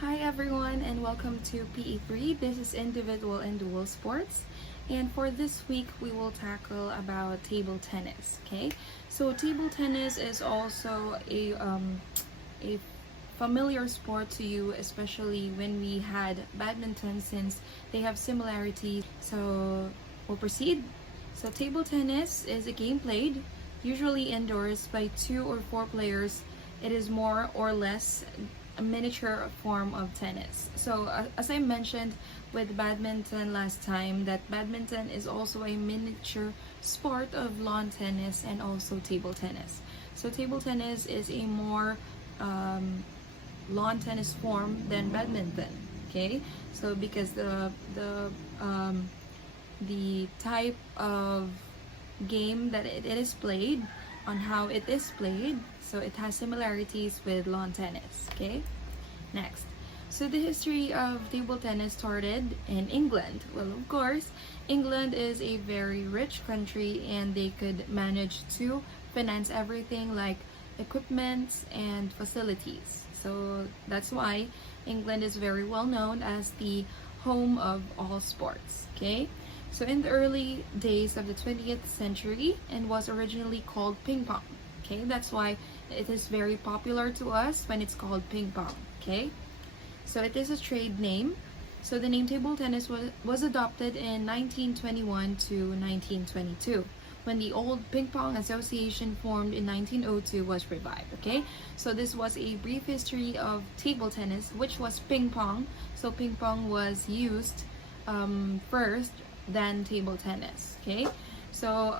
Hi everyone and welcome to PE3. This is individual and dual sports. And for this week we will tackle about table tennis, okay? So table tennis is also a familiar sport to you, especially when we had badminton, since they have similarities. So we'll proceed. So table tennis is a game played usually indoors by 2 or 4 players. It is more or less a miniature form of tennis. So as I mentioned with badminton last time, that badminton is also a miniature sport of lawn tennis and also table tennis. So table tennis is a more lawn tennis form than badminton. Okay, so because the type of game that it is played, on how it is played, so it has similarities with lawn tennis. Okay, next. So the history of table tennis started in England. Well, of course, England is a very rich country and they could manage to finance everything like equipment and facilities. So that's why England is very well known as the home of all sports. Okay, so in the early days of the 20th century, and was originally called ping pong. Okay, that's why it is very popular to us when it's called ping pong. Okay, so it is a trade name. So the name table tennis was adopted in 1921 to 1922, when the old Ping Pong Association formed in 1902 was revived. Okay, so this was a brief history of table tennis, which was ping pong. So ping pong was used first than table tennis. Okay, so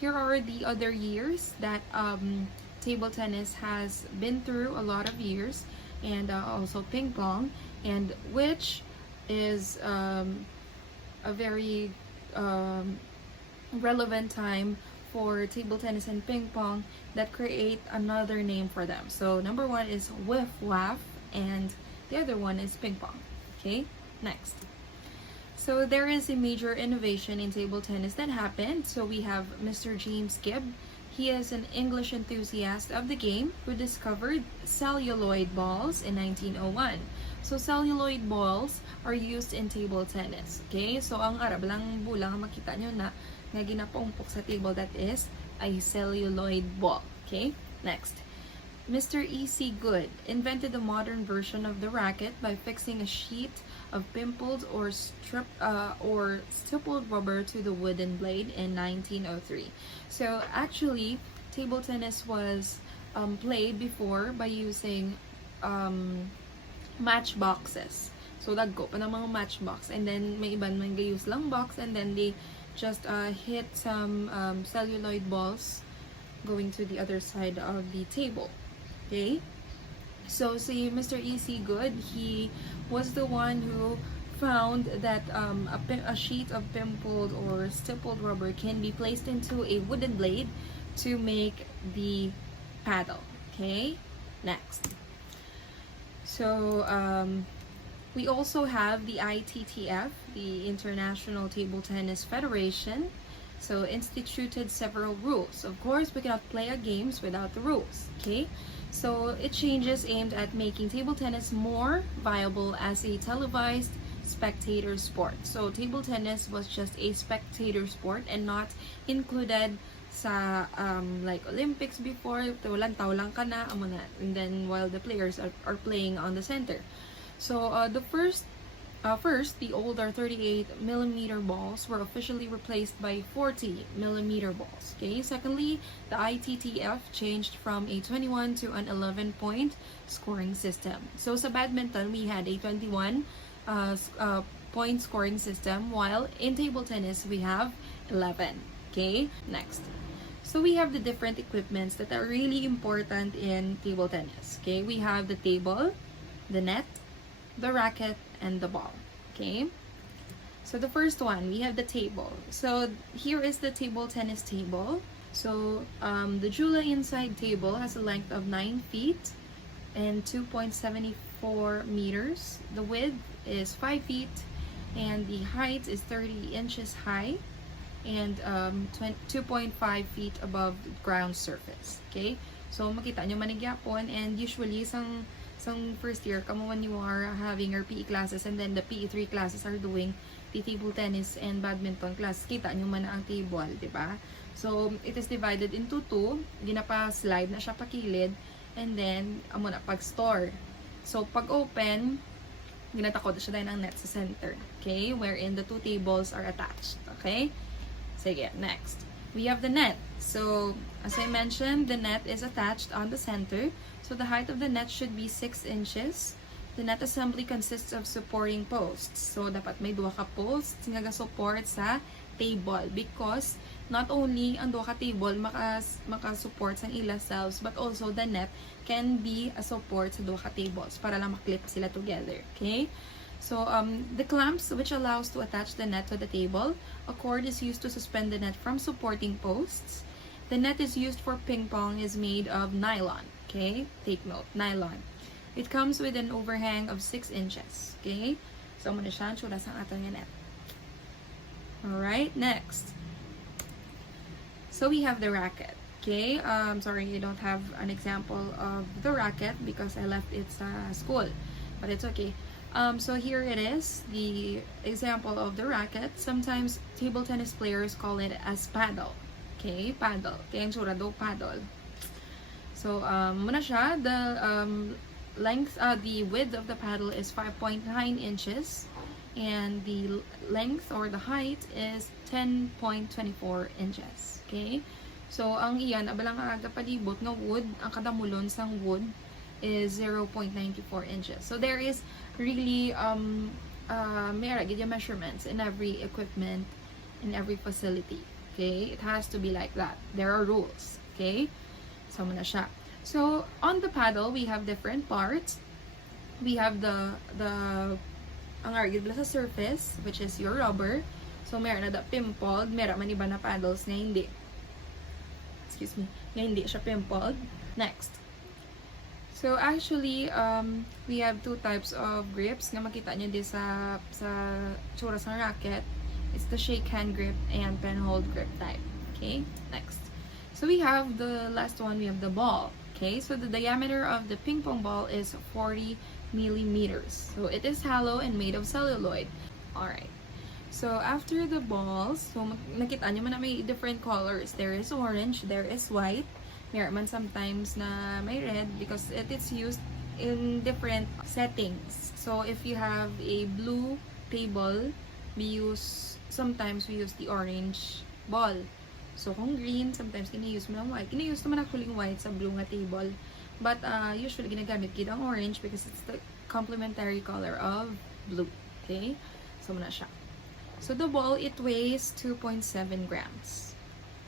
here are the other years that table tennis has been through, a lot of years, and also ping pong, and which is a very relevant time for table tennis and ping pong that create another name for them. So number one is whiff waff and the other one is ping pong. Okay, next. So there is a major innovation in table tennis that happened. So we have Mr. James Gibb. He is an English enthusiast of the game who discovered celluloid balls in 1901. So celluloid balls are used in table tennis. Okay? So ang arab lang bulang makita nyo na nga ginapumpok sa table, that is a celluloid ball. Okay? Next. Mr. E.C. Good invented a modern version of the racket by fixing a sheet of pimpled or stippled rubber to the wooden blade in 1903. So actually, table tennis was played before by using matchboxes. So dagko pa ng mga matchbox, and then may iban man use lang box, and then they just hit some celluloid balls going to the other side of the table. Okay, so see, Mr. E.C. Good, he was the one who found that a sheet of pimpled or stippled rubber can be placed into a wooden blade to make the paddle. Okay, next. So we also have the ITTF, the International Table Tennis Federation. So instituted several rules. Of course, we cannot play our games without the rules. Okay, so it changes aimed at making table tennis more viable as a televised spectator sport. So table tennis was just a spectator sport and not included sa like Olympics before. Walang tao lang ka na, and then while the players are playing on the center. So first, the older 38mm balls were officially replaced by 40mm balls. Okay. Secondly, the ITTF changed from a 21 to an 11-point scoring system. So sa badminton, we had a 21 point scoring system, while in table tennis, we have 11. Okay. Next. So we have the different equipments that are really important in table tennis. Okay. We have the table, the net, the racket, and the ball. Okay, so the first one, we have the table. So here is the table tennis table. So the Jula inside table has a length of 9 feet and 2.74 meters. The width is 5 feet and the height is 30 inches high and 2.5 feet above the ground surface. Okay, so makita nyo manigyapon, and usually sa Some first year, kamo when you are having your PE classes and then the PE3 classes are doing the table tennis and badminton class. Kita nyo man na ang table, di ba? So, it is divided into two. Ginapa-slide na siya pakilid. And then, amo na pag-store. So, pag open, ginatakod siya dahil ng net sa center. Okay? Wherein the two tables are attached. Okay? Sige, next. We have the net. So, as I mentioned, the net is attached on the center. So, the height of the net should be 6 inches. The net assembly consists of supporting posts. So, dapat may duha ka posts nga ga-support sa table because not only ang duha ka table maka-support sa ila selves but also the net can be a support sa duha ka tables para lang maklip sila together. Okay? So, the clamps which allows to attach the net to the table. A cord is used to suspend the net from supporting posts. The net is used for ping pong is made of nylon. Okay? Take note, nylon. It comes with an overhang of 6 inches. Okay? So, muna siya ang tsura sa atong net. Alright, next. So, we have the racket. Okay? Sorry, I don't have an example of the racket because I left it sa school. But it's okay. So here it is, the example of the racket. Sometimes table tennis players call it as paddle. Okay, paddle. Kaya ang tsura do, paddle. So, muna siya, the the width of the paddle is 5.9 inches. And the length or the height is 10.24 inches. Okay? So, ang iyan, abalang aga palibot ng wood, ang kadamulon sang wood is 0.94 inches. So, there is really measurements in every equipment, in every facility. Okay? It has to be like that. There are rules. Okay? So, muna siya. So, on the paddle, we have different parts. We have ang argued sa surface, which is your rubber. So, meron na da pimpled. Meron man iba na paddles nga hindi. Excuse me. Nga hindi siya pimpled. Next. So, actually, we have two types of grips nga makita nyo di sa tsura sa racket. It's the shake hand grip and penhold grip type. Okay? Next. So, we have the last one. We have the ball. Okay? So, the diameter of the ping pong ball is 40 millimeters. So, it is hollow and made of celluloid. Alright. So, after the balls, so, nakita nyo man na may different colors. There is orange, there is white. Meron man sometimes na may red because it is used in different settings. So, if you have a blue table, sometimes we use the orange ball. So, kung green, sometimes kini-use mo ng white. Kini-use naman actually white sa blue nga table. But, usually ginagamit gid ang orange because it's the complementary color of blue. Okay? So, muna siya. So, the ball, it weighs 2.7 grams.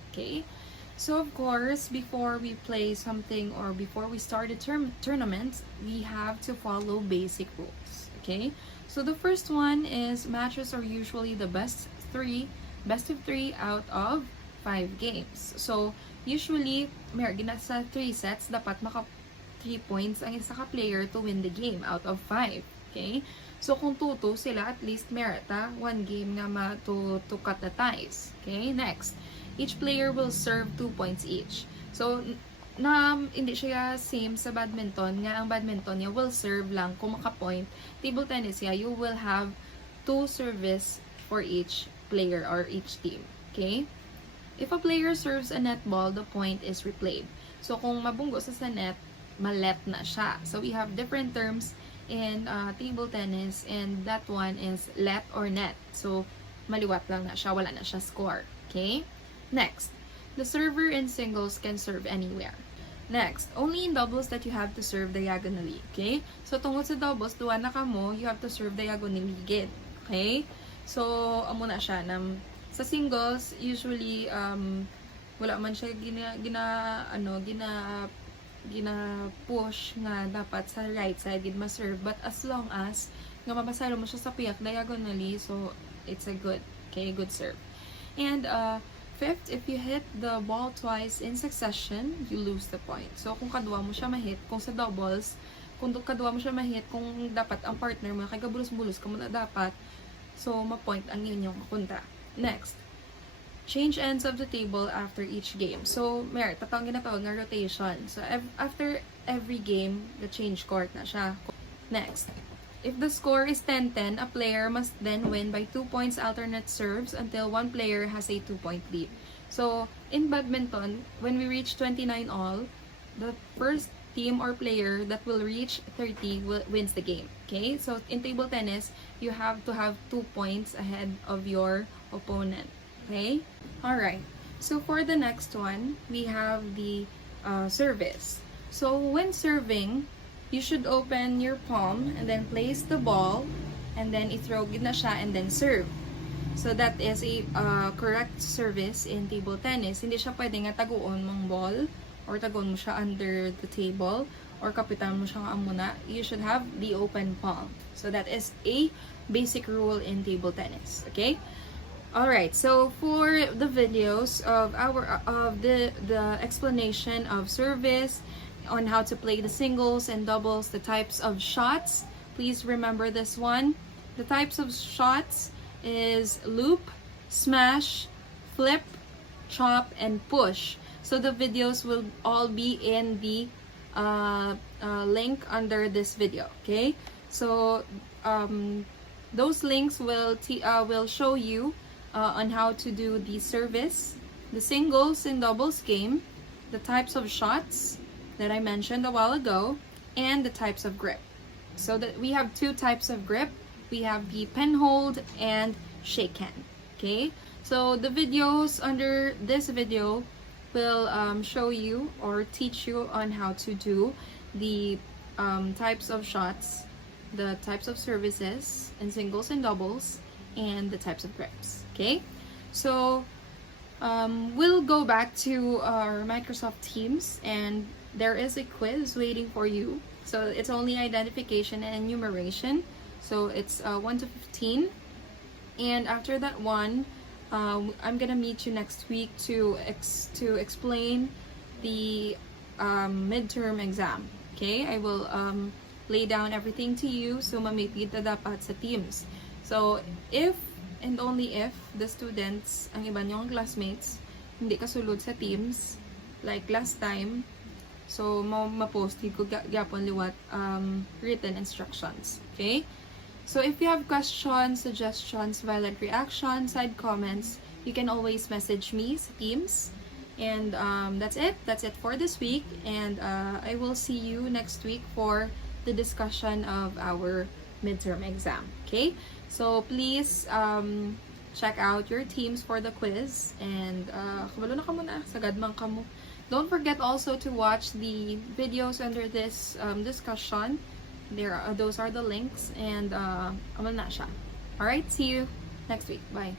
Okay? So, of course, before we play something or before we start a tournament, we have to follow basic rules. Okay? So, the first one is matches are usually the best of 3 out of 5 games. So, usually, meron sa 3 sets, dapat maka 3 points ang isa ka player to win the game out of 5. Okay? So, kung 2-2 sila, at least merita 1 game nga to cut the ties. Okay? Next. Each player will serve 2 points each. So, hindi siya same sa badminton. Nga, ang badminton niya will serve lang kung maka-point. Table tennis niya, you will have 2 service for each player or each team. Okay? If a player serves a net ball, the point is replayed. So, kung mabunggo sa net, malet na siya. So, we have different terms in table tennis and that one is let or net. So, maliwat lang na siya. Wala na siya score. Okay? Next. The server in singles can serve anywhere. Next. Only in doubles that you have to serve diagonally. Okay? So, tungkol sa doubles, duwa na ka mo, you have to serve diagonally gid. Okay? So, amo na siya. Sa singles, usually, wala man siya gina-push nga dapat sa right side gid ma-serve, but as long as nga mapasalo mo siya sa piyak diagonally, so it's a good serve. And fifth, if you hit the ball twice in succession, you lose the point. So kung kadwa mo siya ma-hit, kung sa doubles, kung kadwa mo siya ma-hit, kung dapat ang partner mo kay gabulos-bulos ka mo na dapat, so ma-point ang inyong kontra. Next, change ends of the table after each game. So, meron, tatawag ginatawag nga rotation. So, after every game, the change court na siya. Next, if the score is 10-10, a player must then win by 2 points alternate serves until one player has a 2-point lead. So, in badminton, when we reach 29 all, the first team or player that will reach 30 wins the game. Okay? So, in table tennis, you have to have 2 points ahead of your opponent. Okay? Alright. So, for the next one, we have the service. So, when serving, you should open your palm and then place the ball and then ithrow na siya and then serve. So, that is a correct service in table tennis. Hindi siya pwede nga taguon mong ball or taguon mo siya under the table or kapitan mo siya nga muna. You should have the open palm. So, that is a basic rule in table tennis. Okay? Alright, so for the videos of the explanation of service, on how to play the singles and doubles, the types of shots, please remember this one. The types of shots is loop, smash, flip, chop, and push. So the videos will all be in the link under this video. Okay, so those links will show you on how to do the service, the singles and doubles game, the types of shots that I mentioned a while ago, and the types of grip. So that we have 2 types of grip. We have the PENHOLD and SHAKEHAND. Okay, so the videos under this video will show you or teach you on how to do the types of shots, the types of services in singles and doubles, and the types of grips. Okay, so we'll go back to our Microsoft Teams, and there is a quiz waiting for you. So it's only identification and enumeration. So it's 1 to 15, and after that one, I'm gonna meet you next week to explain the midterm exam. Okay, I will lay down everything to you, so mamipid na dapat sa Teams. So if and only if the students, ang iba niyong classmates, hindi kasulod sa Teams, like last time, so ma-post ko gyapon liwat written instructions. Okay? So if you have questions, suggestions, valid reactions, side comments, you can always message me sa Teams. And that's it. That's it for this week. And I will see you next week for the discussion of our midterm exam. Okay? So please check out your Teams for the quiz. And kabalo na ka muna. Sagad man ka mo. Don't forget also to watch the videos under this discussion. Those are the links. And amal na siya. Alright, see you next week. Bye.